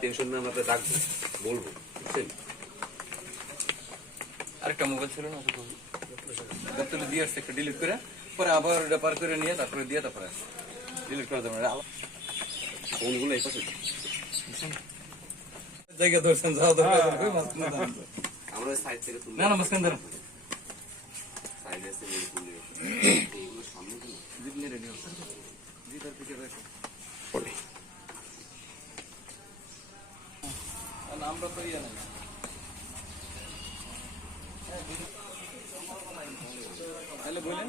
Tension নিয়ে আমরা ডাকবো, বলবো, বুঝছেন? আরেকটা মোবাইল ছিল না, দপ্তরে দিয়ে আসছে, একটা ডিলিট করে পরে আবার রেপার করে নিয়ে তারপরে দিয়ে তারপরে ডিলিট করে দেবেন। ফোনগুলো এই পাশে জায়গা ধরছেন, যাওয়া দরকার আমরা সাইড থেকে তুলি না, মাঝখান ধরে সাইডে এসে এইগুলো সামনে তো জিতনি রেডি হচ্ছে জিতার থেকে পড়ে আমরা তো ইয়ে নাই তাহলে বলেন